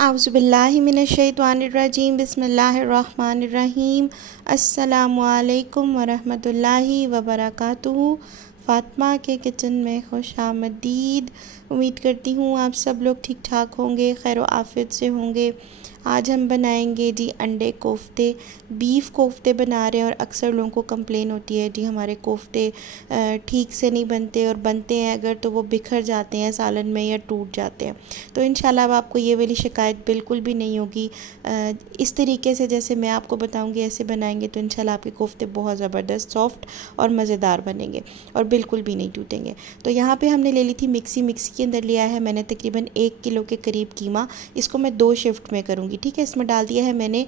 आउज़ुबिल्लाहिमिनश्शैतानिर्रजीम बिस्मिल्लाहिर्रहमानिर्रहीम अस्सलामुअलैकुम वरहमतुल्लाहि वबरकातुहू। फ़ातिमा के किचन में खुश आमदीद। उम्मीद करती हूँ आप सब लोग ठीक ठाक होंगे, खैर व आफ़ियत से होंगे। आज हम बनाएंगे जी अंडे कोफ्ते। बीफ कोफ्ते बना रहे हैं और अक्सर लोगों को कंप्लेन होती है जी हमारे कोफ्ते ठीक से नहीं बनते, और बनते हैं अगर तो वो बिखर जाते हैं सालन में या टूट जाते हैं। तो इंशाल्लाह अब आपको ये वाली शिकायत बिल्कुल भी नहीं होगी। इस तरीके से जैसे मैं आपको बताऊंगी ऐसे बनाएंगे तो इंशाल्लाह आपके कोफ्ते बहुत ज़बरदस्त सॉफ्ट और मज़ेदार बनेंगे और बिल्कुल भी नहीं टूटेंगे। तो यहाँ पे हमने ले ली थी मिक्सी के अंदर लिया है मैंने तकरीबन 1 किलो के करीब कीमा। इसको मैं 2 शिफ्ट में करूँगी, ठीक है। इसमें डाल दिया है मैंने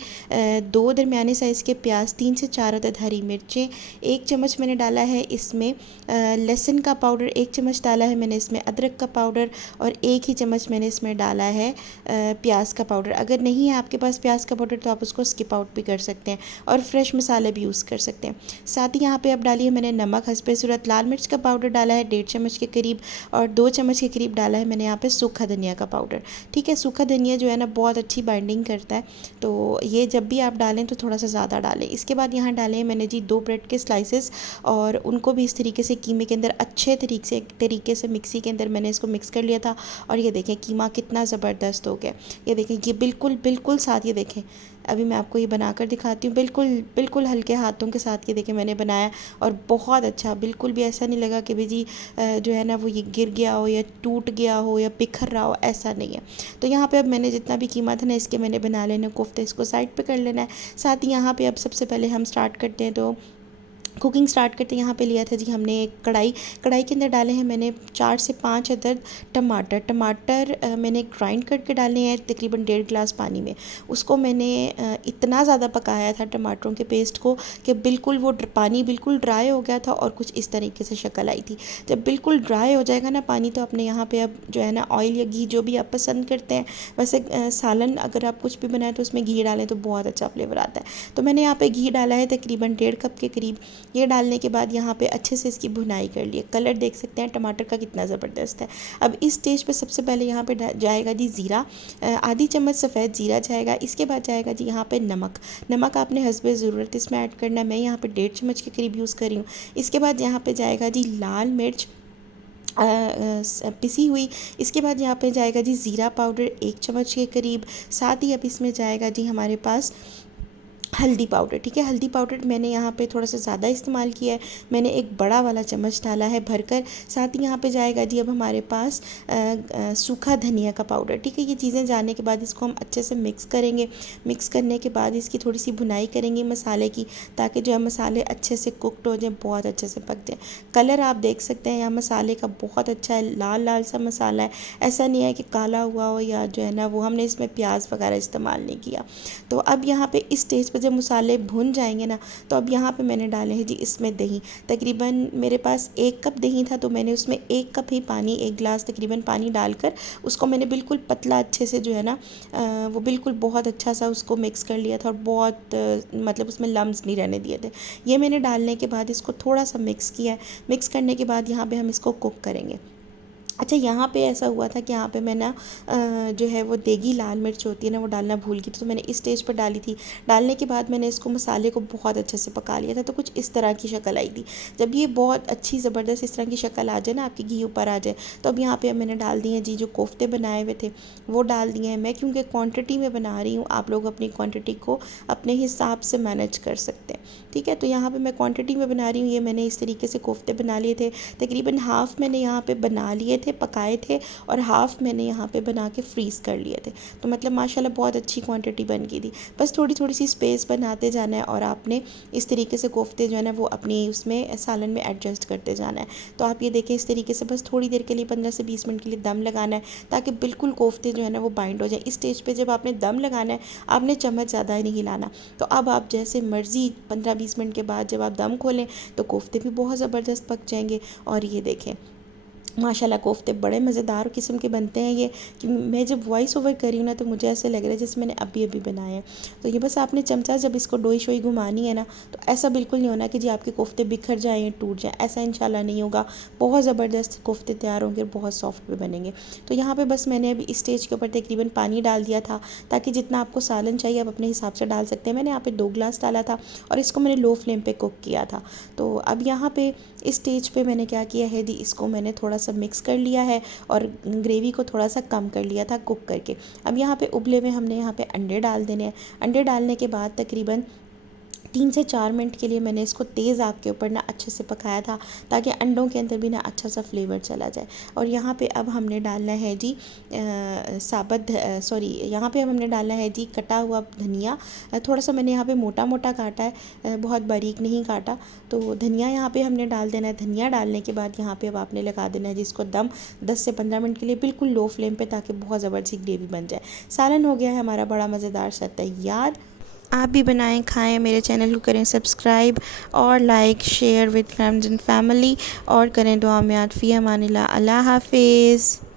2 दरमियाने साइज़ के प्याज, 3 से 4 अदद हरी मिर्चें, 1 चम्मच मैंने डाला है इसमें लहसुन का पाउडर, 1 चम्मच डाला है मैंने इसमें अदरक का पाउडर, और 1 ही चम्मच मैंने इसमें डाला है प्याज का पाउडर। अगर नहीं है आपके पास प्याज का पाउडर तो आप उसको स्किप आउट भी कर सकते हैं और फ्रेश मसाले भी यूज़ कर सकते हैं। साथ ही यहाँ पे अब डाली है मैंने नमक हस्बे ज़रूरत। लाल मिर्च का पाउडर डाला है 1.5 चम्मच के करीब, और 2 चम्मच के करीब डाला है मैंने यहाँ पे सूखा धनिया का पाउडर, ठीक है। सूखा धनिया जो है ना बहुत अच्छी बाइंडिंग करता है, तो ये जब भी आप डालें तो थोड़ा सा ज़्यादा डालें। इसके बाद यहाँ डाले हैं मैंने जी 2 ब्रेड के स्लाइसेस, और उनको भी इस तरीके से कीमे के अंदर अच्छे तरीके से मिक्सी के अंदर मैंने इसको मिक्स कर लिया था। और ये देखें कीमा कितना ज़बरदस्त हो गया। ये देखें ये बिल्कुल साथ, ये देखें अभी मैं आपको ये बनाकर दिखाती हूँ। बिल्कुल हल्के हाथों के साथ ये देखें मैंने बनाया, और बहुत अच्छा, बिल्कुल भी ऐसा नहीं लगा कि भाई जी जो है ना वो ये गिर गया हो या टूट गया हो या बिखर रहा हो, ऐसा नहीं है। तो यहाँ पे अब मैंने जितना भी कीमा था ना इसके मैंने बना लेने कोफ्ते, इसको साइड पे कर लेना है। साथ ही यहाँ पे अब सबसे पहले हम स्टार्ट करते हैं, तो कुकिंग स्टार्ट करते हैं। यहाँ पे लिया था जी हमने एक कढ़ाई के अंदर डाले हैं मैंने 4 से 5 अदद टमाटर मैंने ग्राइंड करके डाले हैं तकरीबन 1.5 गिलास पानी में। उसको मैंने इतना ज़्यादा पकाया था टमाटरों के पेस्ट को कि बिल्कुल वो पानी बिल्कुल ड्राई हो गया था और कुछ इस तरीके से शक्ल आई थी। जब बिल्कुल ड्राई हो जाएगा ना पानी, तो अपने यहाँ पे अब जो है ना ऑयल या घी जो भी आप पसंद करते हैं, वैसे सालन अगर आप कुछ भी बनाएं तो उसमें घी डालें तो बहुत अच्छा फ्लेवर आता है। तो मैंने यहाँ पे घी डाला है तकरीबन 1.5 कप के करीब। ये डालने के बाद यहाँ पे अच्छे से इसकी भुनाई कर लिए। कलर देख सकते हैं टमाटर का कितना ज़बरदस्त है। अब इस स्टेज पे सबसे पहले यहाँ पे जाएगा जी ज़ीरा, आधी चम्मच सफ़ेद ज़ीरा जाएगा। इसके बाद जाएगा जी यहाँ पे नमक आपने हस्बे ज़रूरत इसमें ऐड करना है। मैं यहाँ पे 1.5 चम्मच के करीब यूज़ कर रही हूँ। इसके बाद यहाँ पे जाएगा जी लाल मिर्च पिसी हुई। इसके बाद यहाँ पे जाएगा जी ज़ीरा पाउडर 1 चम्मच के करीब। साथ ही अब इसमें जाएगा जी हमारे पास हल्दी पाउडर, ठीक है। हल्दी पाउडर मैंने यहाँ पे थोड़ा सा ज़्यादा इस्तेमाल किया है, मैंने एक बड़ा वाला चम्मच डाला है भरकर। साथ ही यहाँ पे जाएगा जी अब हमारे पास सूखा धनिया का पाउडर, ठीक है। ये चीज़ें जाने के बाद इसको हम अच्छे से मिक्स करेंगे। मिक्स करने के बाद इसकी थोड़ी सी भुनाई करेंगे मसाले की, ताकि जो है मसाले अच्छे से कुकड हो जाए, बहुत अच्छे से पक जाए। कलर आप देख सकते हैं यहाँ मसाले का बहुत अच्छा है, लाल लाल सा मसाला है, ऐसा नहीं है कि काला हुआ हो या जो है ना वो, हमने इसमें प्याज वगैरह इस्तेमाल नहीं किया। तो अब यहाँ पे इस स्टेज पर जब मसाले भुन जाएंगे ना, तो अब यहाँ पे मैंने डाले हैं जी इसमें दही। तकरीबन मेरे पास 1 कप दही था, तो मैंने उसमें 1 कप ही पानी, 1 गिलास तकरीबन पानी डालकर उसको मैंने बिल्कुल पतला अच्छे से जो है ना वो बिल्कुल बहुत अच्छा सा उसको मिक्स कर लिया था, और बहुत मतलब उसमें लम्स नहीं रहने दिए थे। ये मैंने डालने के बाद इसको थोड़ा सा मिक्स किया है। मिक्स करने के बाद यहाँ पर हम इसको कुक करेंगे। अच्छा, यहाँ पे ऐसा हुआ था कि यहाँ पे मैं ना जो है वो देगी लाल मिर्च होती है ना, वो डालना भूल गई थी, तो मैंने इस स्टेज पर डाली थी। डालने के बाद मैंने इसको मसाले को बहुत अच्छे से पका लिया था, तो कुछ इस तरह की शक्ल आई थी। जब ये बहुत अच्छी ज़बरदस्त इस तरह की शक्ल आ जाए ना, आपकी घी ऊपर आ जाए, तो अब यहाँ पे मैंने डाल दिए जी जो कोफ्ते बनाए हुए थे वो डाल दिए हैं। मैं क्योंकि क्वान्टिटी में बना रही हूँ, आप लोग अपनी क्वान्टिटी को अपने हिसाब से मैनेज कर सकते हैं, ठीक है। तो यहाँ पर मैं क्वान्टिटी में बना रही हूँ। ये मैंने इस तरीके से कोफ्ते बना लिए थे, तकरीबन हाफ़ मैंने यहाँ पर बना लिए थे, पकाए थे, और हाफ़ मैंने यहाँ पे बना के फ्रीज़ कर लिए थे। तो मतलब माशाल्लाह बहुत अच्छी क्वांटिटी बन गई थी। बस थोड़ी थोड़ी सी स्पेस बनाते जाना है, और आपने इस तरीके से कोफ्ते जो है ना वो अपनी उसमें सालन में एडजस्ट करते जाना है। तो आप ये देखें इस तरीके से बस थोड़ी देर के लिए 15 से 20 मिनट के लिए दम लगाना है, ताकि बिल्कुल कोफ्ते जो है ना वो बाइंड हो जाए। इस स्टेज पर जब आपने दम लगाना है, आपने चम्मच ज़्यादा ही नहीं हिलाना। तो अब आप जैसे मर्ज़ी 15-20 मिनट के बाद जब आप दम खोलें तो कोफ्ते भी बहुत ज़बरदस्त पक जाएंगे। और ये देखें माशाल्लाह कोफ्ते बड़े मज़ेदार किस्म के बनते हैं ये, कि मैं जब वॉइस ओवर कर रही हूँ ना तो मुझे ऐसे लग रहा है जैसे मैंने अभी अभी बनाए हैं। तो ये बस आपने चमचा जब इसको डोई शोई घुमानी है ना, तो ऐसा बिल्कुल नहीं होना कि जी आपके कोफ्ते बिखर जाएँ, टूट जाएँ, ऐसा इंशाल्लाह नहीं होगा। बहुत ज़बरदस्त कोफ्ते तैयार होंगे और बहुत सॉफ्ट भी बनेंगे। तो यहाँ पर बस मैंने अभी इस स्टेज के ऊपर तकरीबन पानी डाल दिया था, ताकि जितना आपको सालन चाहिए आप अपने हिसाब से डाल सकते हैं। मैंने यहाँ पर 2 गिलास डाला था और इसको मैंने लो फ्लेम पर कुक किया था। तो अब यहाँ पर इस स्टेज पर मैंने क्या किया है दी, इसको मैंने थोड़ा सा मिक्स कर लिया है और ग्रेवी को थोड़ा सा कम कर लिया था कुक करके। अब यहाँ पे उबले हुए हमने यहाँ पे अंडे डाल देने हैं। अंडे डालने के बाद तकरीबन 3 से 4 मिनट के लिए मैंने इसको तेज़ आग के ऊपर ना अच्छे से पकाया था, ताकि अंडों के अंदर भी ना अच्छा सा फ्लेवर चला जाए। और यहाँ पे अब हमने डालना है जी यहाँ पे अब हमने डालना है जी कटा हुआ धनिया। थोड़ा सा मैंने यहाँ पे मोटा मोटा काटा है, बहुत बारीक नहीं काटा। तो धनिया यहाँ पे हमने डाल देना है। धनिया डालने के बाद यहाँ पे अब आपने लगा देना है जिसको दम 10 से 15 मिनट के लिए बिल्कुल लो फ्लेम पे, ताकि बहुत ज़बरदस्त ग्रेवी बन जाए। सालन हो गया है हमारा बड़ा मज़ेदार सा तैयार। आप भी बनाएं, खाएं, मेरे चैनल को करें सब्सक्राइब और like share with friends and family, और करें दुआ में याद। फ़ी अमानिल्लाह। अल्लाह हाफिज़।